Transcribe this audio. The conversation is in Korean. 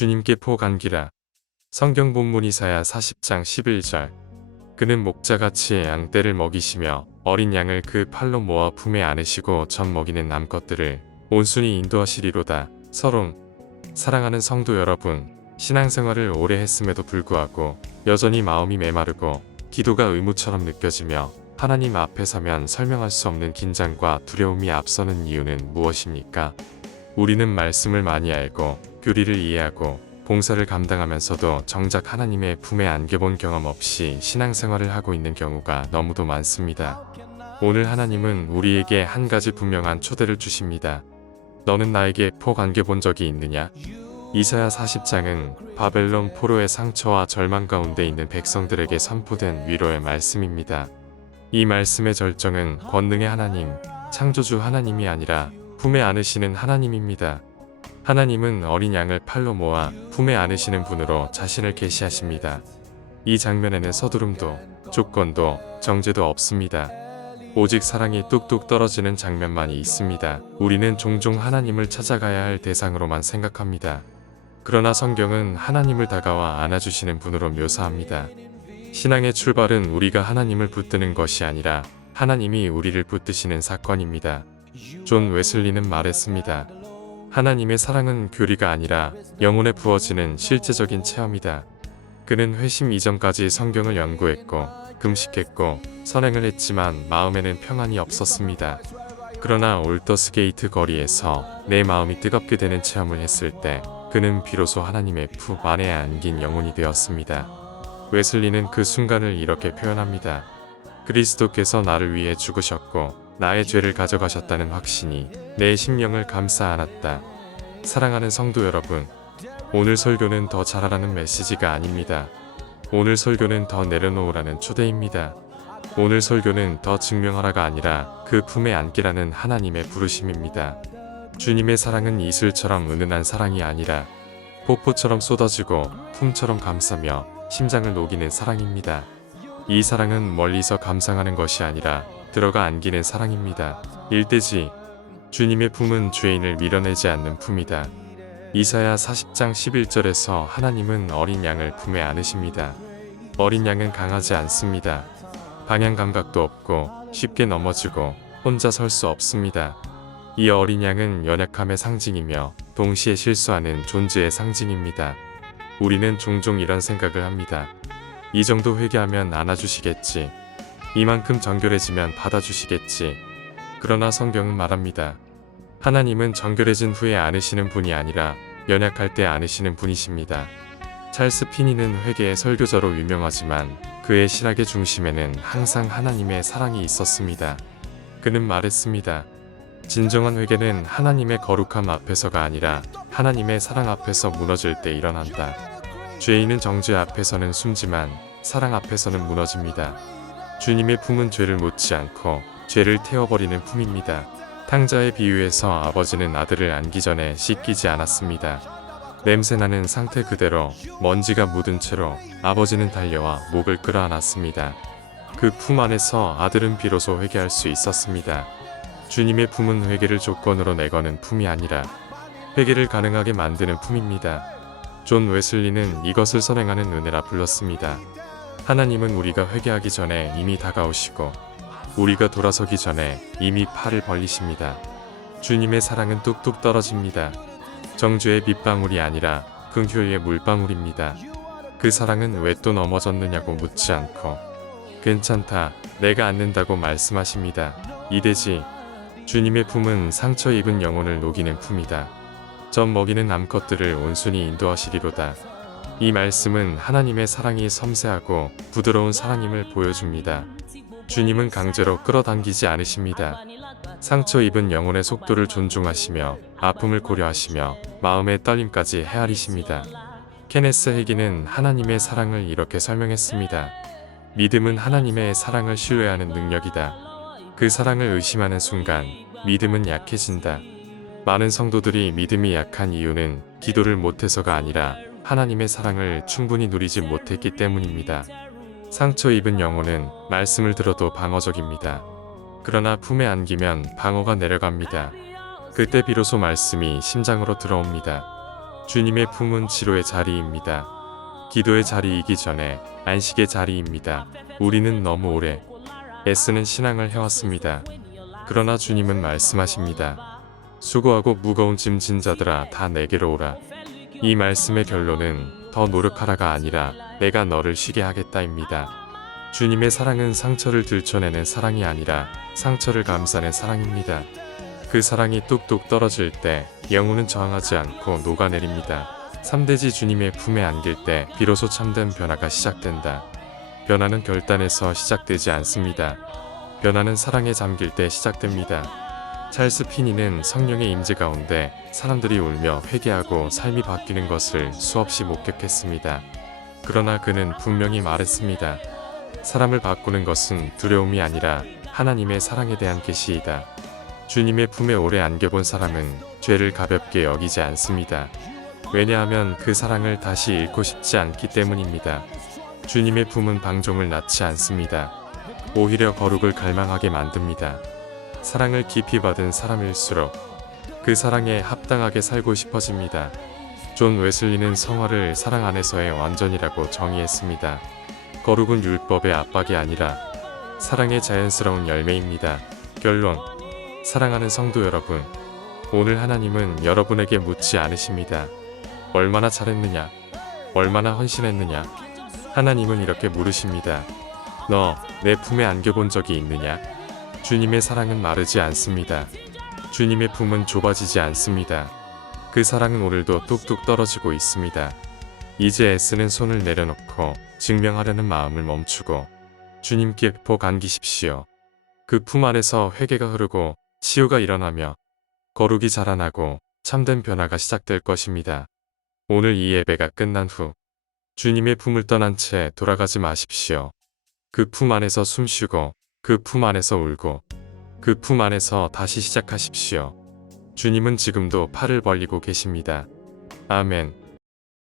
주님께 포 안기라. 성경 본문 이사야 40장 11절. 그는 목자같이 양떼를 먹이시며 어린 양을 그 팔로 모아 품에 안으시고 젖 먹이는 남것들을 온순히 인도하시리로다. 서론. 사랑하는 성도 여러분, 신앙생활을 오래 했음에도 불구하고 여전히 마음이 메마르고 기도가 의무처럼 느껴지며 하나님 앞에 서면 설명할 수 없는 긴장과 두려움이 앞서는 이유는 무엇입니까? 우리는 말씀을 많이 알고 교리를 이해하고 봉사를 감당하면서도 정작 하나님의 품에 안겨본 경험 없이 신앙생활을 하고 있는 경우가 너무도 많습니다. 오늘 하나님은 우리에게 한 가지 분명한 초대를 주십니다. 너는 나에게 포 안겨본 적이 있느냐? 이사야 40장은 바벨론 포로의 상처와 절망 가운데 있는 백성들에게 선포된 위로의 말씀입니다. 이 말씀의 절정은 권능의 하나님, 창조주 하나님이 아니라 품에 안으시는 하나님입니다. 하나님은 어린 양을 팔로 모아 품에 안으시는 분으로 자신을 계시하십니다. 이 장면에는 서두름도 조건도 정죄도 없습니다. 오직 사랑이 뚝뚝 떨어지는 장면만이 있습니다. 우리는 종종 하나님을 찾아가야 할 대상으로만 생각합니다. 그러나 성경은 하나님을 다가와 안아주시는 분으로 묘사합니다. 신앙의 출발은 우리가 하나님을 붙드는 것이 아니라 하나님이 우리를 붙드시는 사건입니다. 존 웨슬리는 말했습니다. 하나님의 사랑은 교리가 아니라 영혼에 부어지는 실제적인 체험이다. 그는 회심 이전까지 성경을 연구했고 금식했고 선행을 했지만 마음에는 평안이 없었습니다. 그러나 올더스게이트 거리에서 내 마음이 뜨겁게 되는 체험을 했을 때 그는 비로소 하나님의 품 안에 안긴 영혼이 되었습니다. 웨슬리는 그 순간을 이렇게 표현합니다. 그리스도께서 나를 위해 죽으셨고 나의 죄를 가져가셨다는 확신이 내 심령을 감싸 안았다. 사랑하는 성도 여러분, 오늘 설교는 더 잘하라는 메시지가 아닙니다. 오늘 설교는 더 내려놓으라는 초대입니다. 오늘 설교는 더 증명하라가 아니라 그 품에 안기라는 하나님의 부르심입니다. 주님의 사랑은 이슬처럼 은은한 사랑이 아니라 폭포처럼 쏟아지고 품처럼 감싸며 심장을 녹이는 사랑입니다. 이 사랑은 멀리서 감상하는 것이 아니라 들어가 안기는 사랑입니다. 일대지, 주님의 품은 죄인을 밀어내지 않는 품이다. 이사야 40장 11절에서 하나님은 어린 양을 품에 안으십니다. 어린 양은 강하지 않습니다. 방향 감각도 없고 쉽게 넘어지고 혼자 설 수 없습니다. 이 어린 양은 연약함의 상징이며 동시에 실수하는 존재의 상징입니다. 우리는 종종 이런 생각을 합니다. 이 정도 회개하면 안아주시겠지. 이만큼 정결해지면 받아주시겠지. 그러나 성경은 말합니다. 하나님은 정결해진 후에 안으시는 분이 아니라 연약할 때 안으시는 분이십니다. 찰스 피니는 회개의 설교자로 유명하지만 그의 신학의 중심에는 항상 하나님의 사랑이 있었습니다. 그는 말했습니다. 진정한 회개는 하나님의 거룩함 앞에서가 아니라 하나님의 사랑 앞에서 무너질 때 일어난다. 죄인은 정죄 앞에서는 숨지만 사랑 앞에서는 무너집니다. 주님의 품은 죄를 묻지 않고 죄를 태워버리는 품입니다. 탕자의 비유에서 아버지는 아들을 안기 전에 씻기지 않았습니다. 냄새나는 상태 그대로 먼지가 묻은 채로 아버지는 달려와 목을 끌어안았습니다. 그 품 안에서 아들은 비로소 회개할 수 있었습니다. 주님의 품은 회개를 조건으로 내거는 품이 아니라 회개를 가능하게 만드는 품입니다. 존 웨슬리는 이것을 선행하는 은혜라 불렀습니다. 하나님은 우리가 회개하기 전에 이미 다가오시고 우리가 돌아서기 전에 이미 팔을 벌리십니다. 주님의 사랑은 뚝뚝 떨어집니다. 정죄의 빗방울이 아니라 긍휼의 물방울입니다. 그 사랑은 왜 또 넘어졌느냐고 묻지 않고 괜찮다, 내가 안는다고 말씀하십니다. 이대지, 주님의 품은 상처 입은 영혼을 녹이는 품이다. 젖 먹이는 남것들을 온순히 인도하시리로다. 이 말씀은 하나님의 사랑이 섬세하고 부드러운 사랑임을 보여줍니다. 주님은 강제로 끌어당기지 않으십니다. 상처 입은 영혼의 속도를 존중하시며 아픔을 고려하시며 마음의 떨림까지 헤아리십니다. 케네스 해기는 하나님의 사랑을 이렇게 설명했습니다. 믿음은 하나님의 사랑을 신뢰하는 능력이다. 그 사랑을 의심하는 순간 믿음은 약해진다. 많은 성도들이 믿음이 약한 이유는 기도를 못해서가 아니라 하나님의 사랑을 충분히 누리지 못했기 때문입니다. 상처 입은 영혼은 말씀을 들어도 방어적입니다. 그러나 품에 안기면 방어가 내려갑니다. 그때 비로소 말씀이 심장으로 들어옵니다. 주님의 품은 치료의 자리입니다. 기도의 자리이기 전에 안식의 자리입니다. 우리는 너무 오래 애쓰는 신앙을 해왔습니다. 그러나 주님은 말씀하십니다. 수고하고 무거운 짐 진 자들아 다 내게로 오라. 이 말씀의 결론은 더 노력하라가 아니라 내가 너를 쉬게 하겠다입니다. 주님의 사랑은 상처를 들춰내는 사랑이 아니라 상처를 감싸는 사랑입니다. 그 사랑이 뚝뚝 떨어질 때 영혼은 저항하지 않고 녹아내립니다. 3대지 주님의 품에 안길 때 비로소 참된 변화가 시작된다. 변화는 결단에서 시작되지 않습니다. 변화는 사랑에 잠길 때 시작됩니다. 찰스 피니는 성령의 임재 가운데 사람들이 울며 회개하고 삶이 바뀌는 것을 수없이 목격했습니다. 그러나 그는 분명히 말했습니다. 사람을 바꾸는 것은 두려움이 아니라 하나님의 사랑에 대한 계시이다. 주님의 품에 오래 안겨본 사람은 죄를 가볍게 여기지 않습니다. 왜냐하면 그 사랑을 다시 잃고 싶지 않기 때문입니다. 주님의 품은 방종을 낳지 않습니다. 오히려 거룩을 갈망하게 만듭니다. 사랑을 깊이 받은 사람일수록 그 사랑에 합당하게 살고 싶어집니다. 존 웨슬리는 성화를 사랑 안에서의 완전이라고 정의했습니다. 거룩은 율법의 압박이 아니라 사랑의 자연스러운 열매입니다. 결론. 사랑하는 성도 여러분, 오늘 하나님은 여러분에게 묻지 않으십니다. 얼마나 잘했느냐? 얼마나 헌신했느냐? 하나님은 이렇게 물으십니다. 너 내 품에 안겨본 적이 있느냐? 주님의 사랑은 마르지 않습니다. 주님의 품은 좁아지지 않습니다. 그 사랑은 오늘도 뚝뚝 떨어지고 있습니다. 이제 애쓰는 손을 내려놓고 증명하려는 마음을 멈추고 주님께 복 안기십시오. 그 품 안에서 회개가 흐르고 치유가 일어나며 거룩이 자라나고 참된 변화가 시작될 것입니다. 오늘 이 예배가 끝난 후 주님의 품을 떠난 채 돌아가지 마십시오. 그 품 안에서 숨쉬고 그 품 안에서 울고 그 품 안에서 다시 시작하십시오. 주님은 지금도 팔을 벌리고 계십니다. 아멘.